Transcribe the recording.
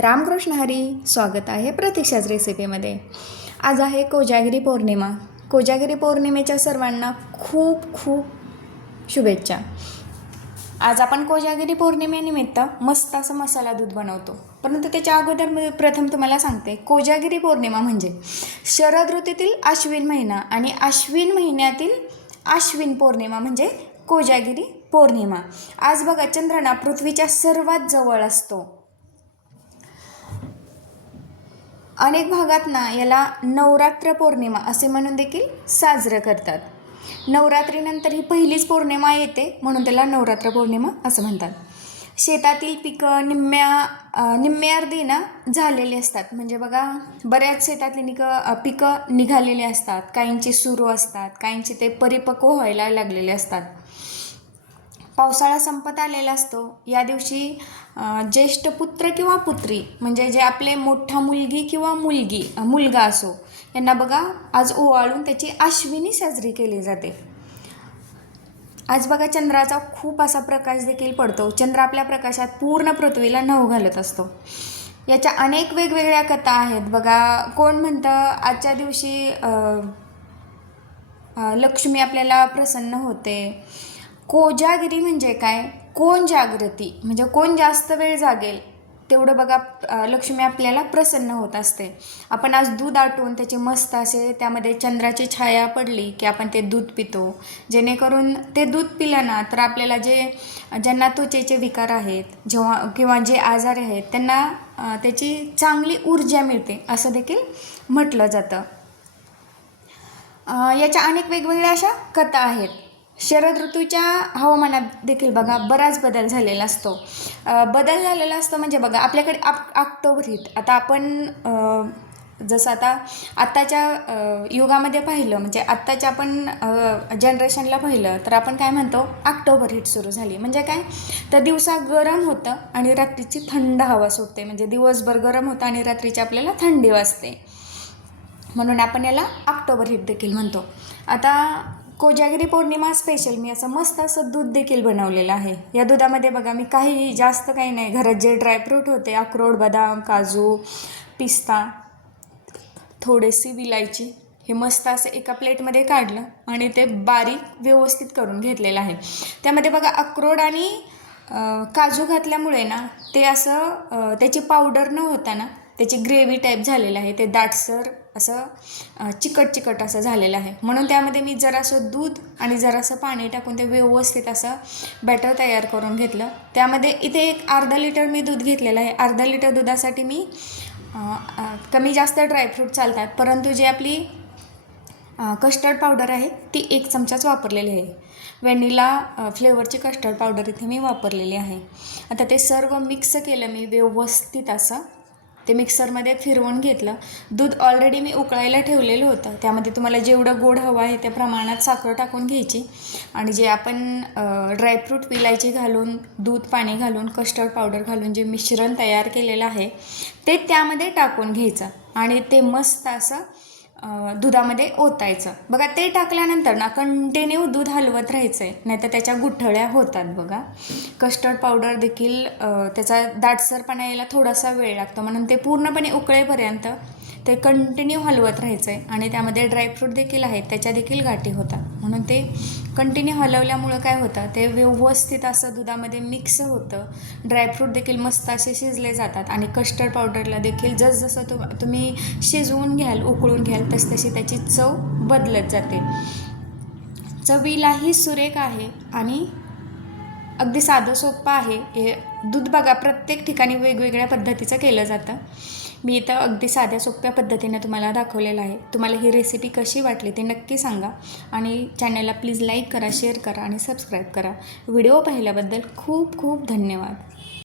रामकृष्ण हरी स्वागत आहे प्रतीक्षाच रेसिपीमध्ये आज आहे कोजागिरी पौर्णिमा. कोजागिरी पौर्णिमेच्या सर्वांना खूप खूप शुभेच्छा. आज आपण कोजागिरी पौर्णिमेनिमित्त मस्त असं मसाला दूध बनवतो. परंतु त्याच्या अगोदर मी प्रथम तुम्हाला सांगते कोजागिरी पौर्णिमा म्हणजे शरद ऋतूतील आश्विन महिना आणि आश्विन महिन्यातील आश्विन पौर्णिमा म्हणजे कोजागिरी पौर्णिमा. आज बघा चंद्रना पृथ्वीच्या सर्वात जवळ असतो. अनेक भागात ना याला नवरात्र पौर्णिमा असे म्हणून देखील साजरं करतात. नवरात्रीनंतर ही पहिलीच पौर्णिमा येते म्हणून त्याला नवरात्र पौर्णिमा असं म्हणतात. शेतातील पिकं निम्म्या निम्म्या निम्म्यार्धी ना झालेली असतात. म्हणजे बघा बऱ्याच शेतातली निक पिकं निघालेली असतात. काहींची सुरू असतात काहींची ते परिपक्व व्हायला लागलेले असतात. पावसाळा संपत आलेला असतो. या दिवशी ज्येष्ठ पुत्र किंवा पुत्री म्हणजे जे आपले मोठा मुलगी किंवा मुलगी मुलगा असो यांना बघा आज ओवाळून त्याची आश्विनी साजरी केली जाते. आज बघा चंद्राचा खूप असा प्रकाश देखील पडतो. चंद्र आपल्या प्रकाशात पूर्ण पृथ्वीला नऊ घालत असतो. याच्या अनेक वेगवेगळ्या कथा आहेत. बघा कोण म्हणतं आजच्या दिवशी लक्ष्मी आपल्याला प्रसन्न होते. कोजागिरी म्हणजे काय? कोण जागृती? म्हणजे कोण जास्त वेळ जागेल? तेवढं बघा लक्ष्मी आपल्याला प्रसन्न होत असते. आपण आज दूध आटून त्याचे मस्त असे त्यामध्ये चंद्राची छाया पडली की आपण ते दूध पितो. जेणेकरून ते दूध पिलं ना तर आपल्याला जे ज्यांना त्वचेचे विकार आहेत जेव्हा किंवा जे आजार आहेत त्यांना त्याची चांगली ऊर्जा मिळते असं देखील म्हटलं जातं. याच्या अनेक वेगवेगळ्या अशा कथा आहेत. शरद ऋतूच्या हवामानात देखील बघा बराच बदल झालेला असतो. बदल झालेला असतो म्हणजे बघा आपल्याकडे आप ऑक्टोबरीत आता आपण जसं आता आत्ताच्या युगामध्ये पाहिलं म्हणजे आत्ताच्या आपण जनरेशनला पाहिलं तर आपण काय म्हणतो? ऑक्टोबर हिट सुरू झाली. म्हणजे काय? तर दिवसा गरम होतं आणि रात्रीची थंड हवा सुटते. म्हणजे दिवसभर गरम होतं आणि रात्रीची आपल्याला थंडी वाजते. म्हणून आपण याला ऑक्टोबर हिट देखील म्हणतो. आता कोजागिरी पौर्णिमा स्पेशल मी असं मस्त असं दूध देखील बनवलेलं आहे. या दुधामध्ये बघा मी काहीही जास्त काही नाही. घरात जे ड्रायफ्रूट होते अक्रोड बदाम काजू पिस्ता थोडीशी विलायची हे मस्त असं एका प्लेटमध्ये काढलं आणि ते बारीक व्यवस्थित करून घेतलेलं आहे. त्यामध्ये बघा अक्रोड आणि काजू घातल्यामुळे ना ते असं त्याची पावडर न होता ना त्याची ग्रेव्ही टाईप झालेलं आहे. ते दाटसर असं चिकट चिकट असं झालेलं आहे. म्हणून त्यामध्ये मी जरासं दूध आणि जरासं पाणी टाकून ते व्यवस्थित असं बॅटर तयार करून घेतलं. त्यामध्ये इथे एक अर्धा लिटर मी दूध घेतलेलं आहे. अर्धा लिटर दुधासाठी मी कमी जास्त ड्रायफ्रूट चालतात. परंतु जी आपली कस्टर्ड पावडर आहे ती एक चमचाच वापरलेली आहे. व्हॅनिला फ्लेवरची कस्टर्ड पावडर इथे मी वापरलेली आहे. आता ते सर्व मिक्स केलं मी व्यवस्थित असं ते मिक्सरमध्ये फिरवून घेतलं. दूध ऑलरेडी मी उकळायला ठेवलेलं होतं. त्यामध्ये तुम्हाला जेवढं गोड हवं आहे त्या प्रमाणात साखर टाकून घ्यायची. आणि जे आपण ड्रायफ्रूट विलायची घालून दूध पाणी घालून कस्टर्ड पावडर घालून जे मिश्रण तयार केलेलं आहे ते त्यामध्ये टाकून घ्यायचं. आणि ते मस्त असं दुधामध्ये ओतायचं. बघा ते टाकल्यानंतर ना कंटिन्यू दूध हलवत राहायचं आहे नाहीतर त्याच्या गुठळ्या होतात बघा. कस्टर्ड पावडर देखील त्याचा दाटसरपणा यायला थोडासा वेळ लागतो. म्हणून ते पूर्णपणे उकळेपर्यंत ते कंटिन्यू हलवत राहायचं आहे आणि त्यामध्ये ड्रायफ्रूट देखील आहेत त्याच्या देखील गाठी होतात. म्हणून ते कंटिन्यू हलवल्यामुळं काय होतं ते व्यवस्थित असं दुधामध्ये मिक्स होतं. ड्रायफ्रूट देखील मस्त असे शिजले जातात. आणि कस्टर्ड पावडरला देखील जसजसं तु तुम्ही शिजवून घ्याल उकळून घ्याल तसतशी त्याची चव बदलत जाते. चवीलाही सुरेख आहे आणि अगदी साधं सोपं आहे. हे दूध बघा प्रत्येक ठिकाणी वेगवेगळ्या पद्धतीचं केलं जातं. मी इथं अगदी साध्या सोप्या पद्धतीने तुम्हाला दाखवलेलं आहे. तुम्हाला ही रेसिपी कशी वाटली ते नक्की सांगा आणि चॅनलला प्लीज लाईक करा शेअर करा आणि सबस्क्राईब करा. व्हिडिओ पाहिल्याबद्दल खूप खूप धन्यवाद.